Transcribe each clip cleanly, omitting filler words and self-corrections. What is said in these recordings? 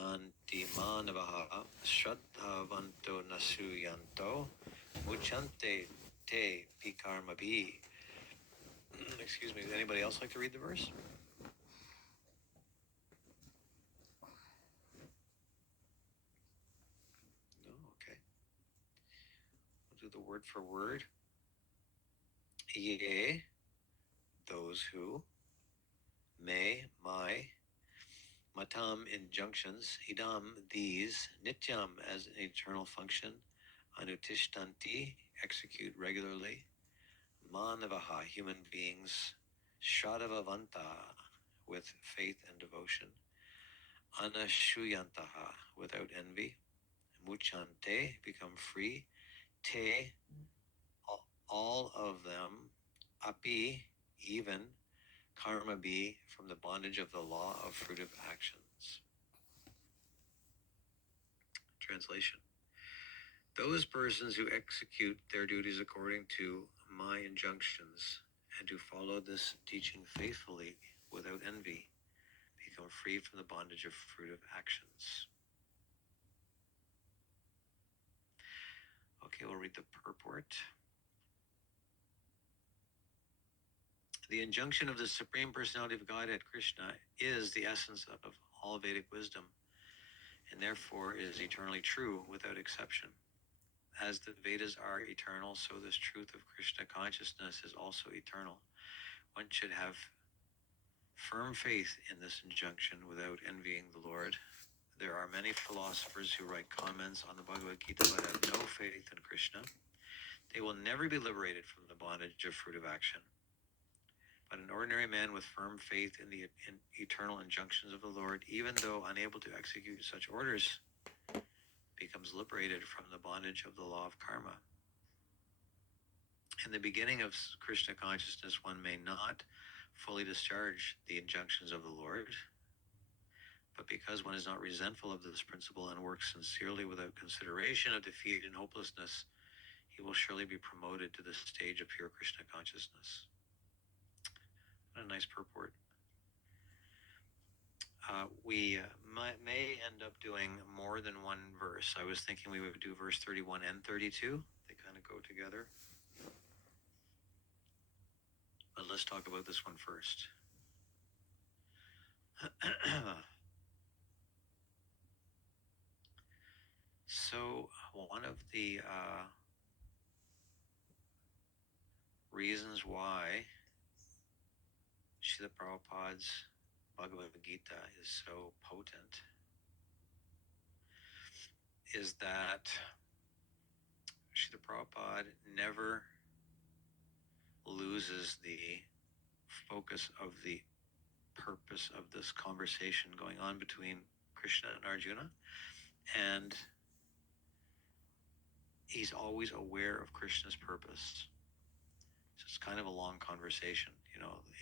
Utishtanti manavaha shraddhavanto nasuyanto muchante te pikarmabhi. Excuse me, does anybody else like to read the verse? No? Okay. We'll do the word for word. Ye, those who, may, my, matam, injunctions, idam, these, nityam, as an eternal function, anutishtanti, execute regularly, manavaha, human beings, shradavavanta, with faith and devotion, anashuyantaha, without envy, muchante, become free, te, all of them, api, even, karma be, from the bondage of the law of fruitive actions. Translation. Those persons who execute their duties according to my injunctions and who follow this teaching faithfully without envy become free from the bondage of fruitive actions. Okay, we'll read the purport. The injunction of the Supreme Personality of Godhead, Krishna, is the essence of all Vedic wisdom, and therefore is eternally true without exception. As the Vedas are eternal, so this truth of Krishna consciousness is also eternal. One should have firm faith in this injunction without envying the Lord. There are many philosophers who write comments on the Bhagavad Gita but have no faith in Krishna. They will never be liberated from the bondage of fruitive action. But an ordinary man with firm faith in the eternal injunctions of the Lord, even though unable to execute such orders, becomes liberated from the bondage of the law of karma. In the beginning of Krishna consciousness, one may not fully discharge the injunctions of the Lord, but because one is not resentful of this principle and works sincerely without consideration of defeat and hopelessness, he will surely be promoted to the stage of pure Krishna consciousness. What a nice purport. We may end up doing more than one verse. I was thinking we would do verse 31 and 32. They kind of go together. But let's talk about this one first. So one of the reasons why Srila Prabhupada's Bhagavad Gita is so potent is that Srila Prabhupada never loses the focus of the purpose of this conversation going on between Krishna and Arjuna, and he's always aware of Krishna's purpose. So it's kind of a long conversation,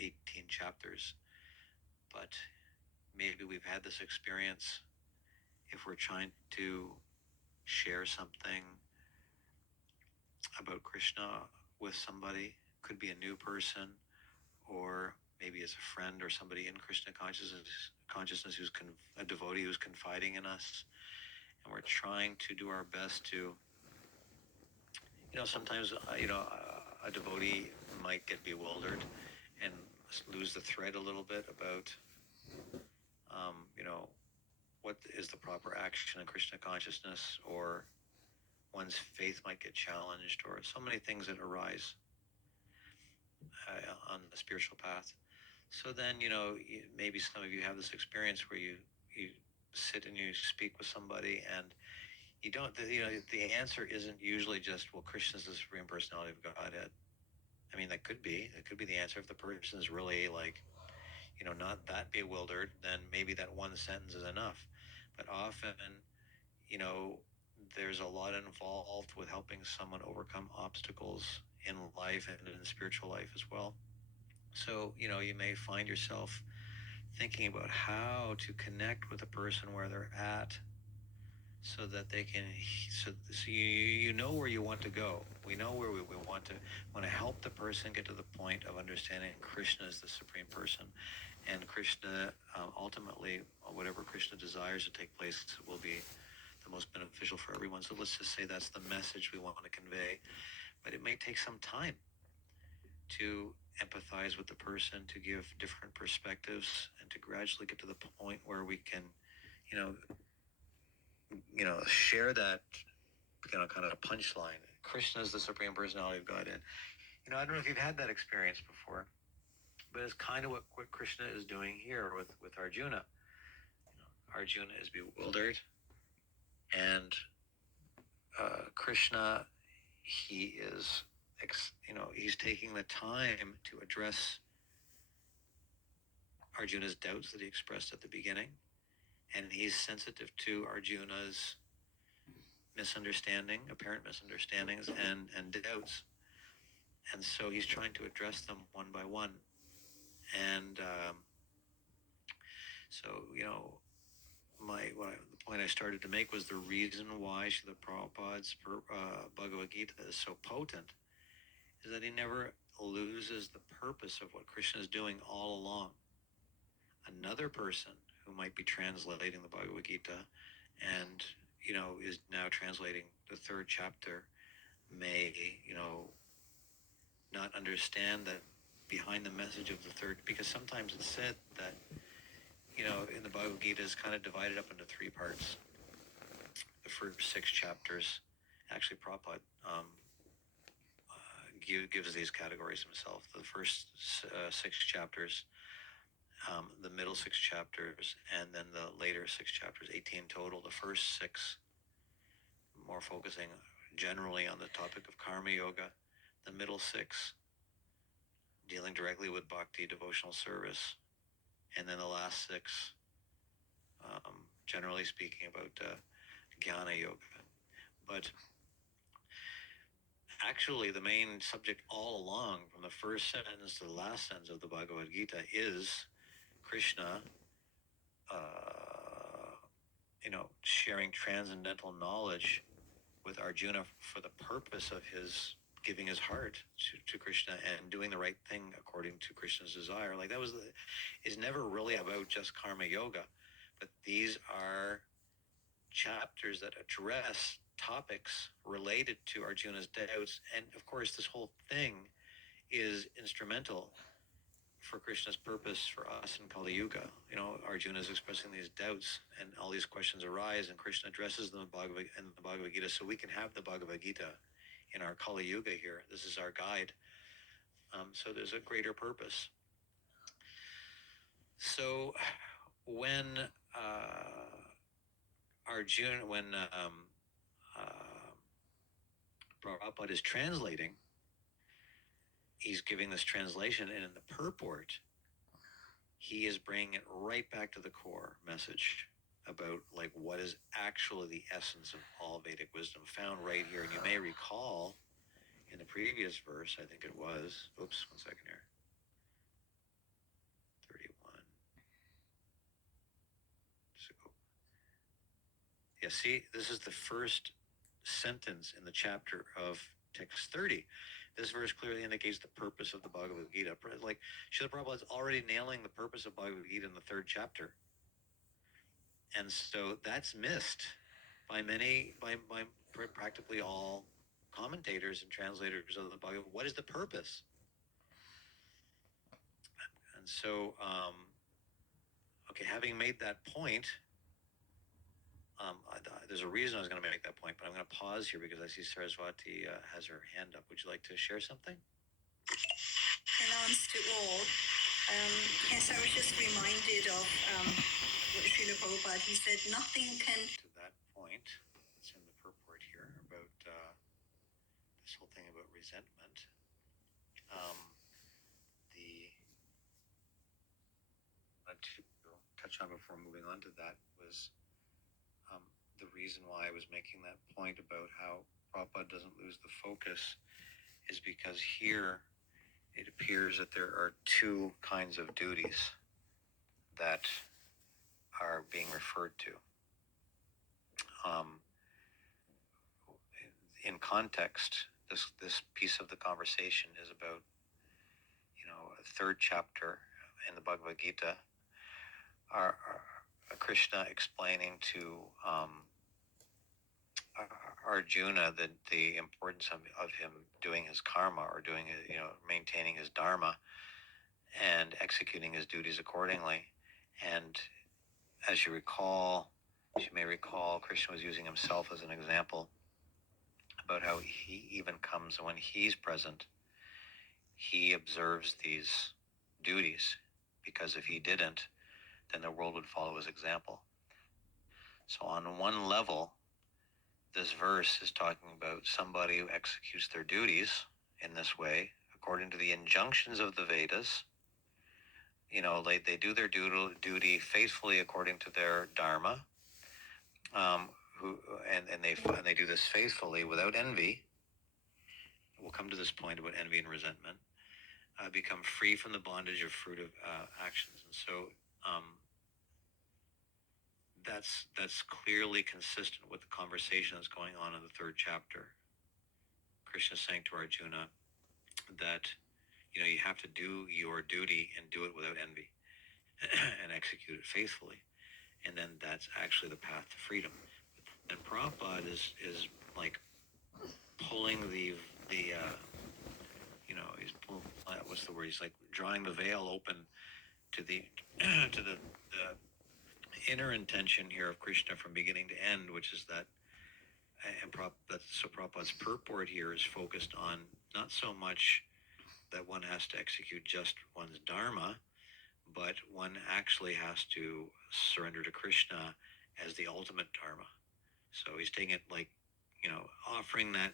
18 chapters, but maybe we've had this experience if we're trying to share something about Krishna with somebody. Could be a new person, or maybe as a friend or somebody in Krishna consciousness who's a devotee who's confiding in us, and we're trying to do our best to, sometimes, a devotee might get bewildered and lose the thread a little bit about, what is the proper action in Krishna consciousness, or one's faith might get challenged, or so many things that arise on the spiritual path. So then, maybe some of you have this experience where you sit and you speak with somebody, and you don't, the answer isn't usually just, well, Krishna is the Supreme Personality of Godhead. I mean, that could be the answer. If the person is really not that bewildered, then maybe that one sentence is enough. But often, there's a lot involved with helping someone overcome obstacles in life and in spiritual life as well. So, you may find yourself thinking about how to connect with a person where they're at, so that they can, so you know where you want to go. We know where we want to help the person get to the point of understanding Krishna as the Supreme Person. and Krishna, ultimately, whatever Krishna desires to take place will be the most beneficial for everyone. So let's just say that's the message we want to convey, but it may take some time to empathize with the person, to give different perspectives, and to gradually get to the point where we can, you know, share that, kind of a punchline. Krishna is the Supreme Personality of Godhead. I don't know if you've had that experience before, but it's kind of what Krishna is doing here with Arjuna. Arjuna is bewildered, and Krishna, he is, he's taking the time to address Arjuna's doubts that he expressed at the beginning, and he's sensitive to Arjuna's apparent misunderstandings and doubts, and so he's trying to address them one by one. And so the point I started to make was the reason why Srila Prabhupada's Bhagavad Gita is so potent is that he never loses the purpose of what Krishna is doing all along. Another person who might be translating the Bhagavad Gita and is now translating the third chapter may not understand that behind the message of the third, because sometimes it's said that in the Bhagavad Gita is kind of divided up into three parts. The first 6 chapters, actually Prabhupada gives these categories himself. The first 6 chapters, the middle 6 chapters, and then the later 6 chapters, 18 total. The first 6 more focusing generally on the topic of karma yoga. The middle 6 dealing directly with bhakti, devotional service. And then the last 6, generally speaking, about jnana yoga. But actually, the main subject all along, from the first sentence to the last sentence of the Bhagavad Gita, is Krishna, sharing transcendental knowledge with Arjuna for the purpose of his giving his heart to Krishna and doing the right thing according to Krishna's desire. Like that is never really about just karma yoga, but these are chapters that address topics related to Arjuna's doubts. And of course, this whole thing is instrumental for Krishna's purpose for us in Kali Yuga. Arjuna is expressing these doubts, and all these questions arise, and Krishna addresses them in the Bhagavad Gita, so we can have the Bhagavad Gita in our Kali Yuga here. This is our guide. So there's a greater purpose. So when Prabhupada is translating, he's giving this translation, and in the purport, he is bringing it right back to the core message about like what is actually the essence of all Vedic wisdom found right here. And you may recall in the previous verse, I think it was, one second here, 31. So, yeah, see, this is the first sentence in the chapter of text 30. This verse clearly indicates the purpose of the Bhagavad Gita. Like Srila Prabhupada is already nailing the purpose of Bhagavad Gita in the 3rd chapter. And so that's missed by practically all commentators and translators of the Bhagavad. What is the purpose? And so, having made that point, there's a reason I was going to make that point, but I'm going to pause here because I see Saraswati has her hand up. Would you like to share something? Pronouns to all. Yes, I was just reminded of what Srila Prabhupada, he said, nothing can... To that point, it's in the purport here about this whole thing about resentment. To touch on before moving on to that was the reason why I was making that point about how Prabhupada doesn't lose the focus is because here it appears that there are 2 kinds of duties that are being referred to. In context, this piece of the conversation is about, a 3rd chapter in the Bhagavad Gita are Krishna explaining to Arjuna the importance of him doing his karma, or doing, maintaining his dharma and executing his duties accordingly. And as you may recall, Krishna was using himself as an example about how he even comes when he's present, he observes these duties, because if he didn't, then the world would follow his example. So on one level, this verse is talking about somebody who executes their duties in this way, according to the injunctions of the Vedas. They do their duty faithfully according to their dharma, and they do this faithfully without envy. We'll come to this point about envy and resentment. Become free from the bondage of fruit of actions, and so that's clearly consistent with the conversation that's going on in the third chapter. Krishna is saying to Arjuna that you have to do your duty and do it without envy, and execute it faithfully, and then that's actually the path to freedom. And Prabhupada is like pulling the he's pulling, what's the word? He's like drawing the veil open to the to the inner intention here of Krishna from beginning to end, which is that, so Prabhupada's purport here is focused on not so much that one has to execute just one's dharma, but one actually has to surrender to Krishna as the ultimate dharma. So he's taking it like, offering that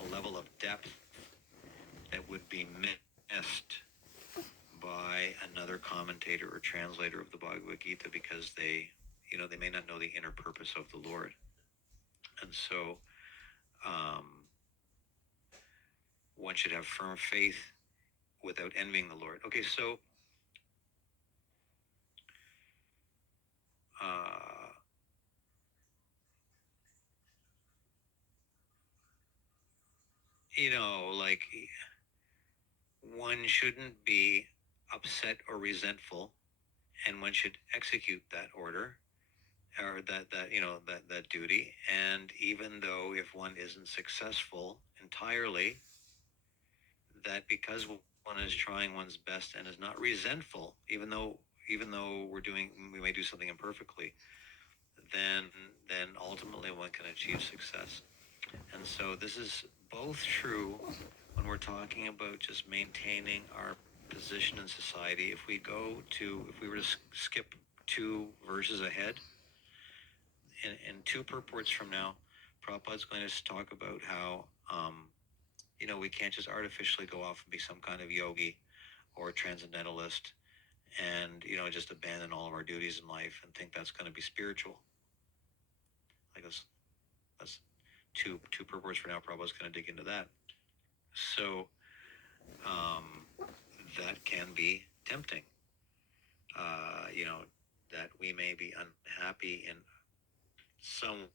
a level of depth that would be missed by another commentator or translator of the Bhagavad Gita, because they may not know the inner purpose of the Lord. And so one should have firm faith without envying the Lord. Okay, so like, one shouldn't be upset or resentful, and one should execute that order, or that duty. And even though if one isn't successful entirely, that because one is trying one's best and is not resentful, even though we may do something imperfectly, then ultimately one can achieve success. And so this is both true when we're talking about just maintaining our position in society. If we were to skip 2 verses ahead, in 2 purports from now, Prabhupada's going to talk about how we can't just artificially go off and be some kind of yogi or transcendentalist and just abandon all of our duties in life and think that's going to be spiritual. Like that's 2 purports for now. Prabhupada's going to dig into that. So that can be tempting. That we may be unhappy in some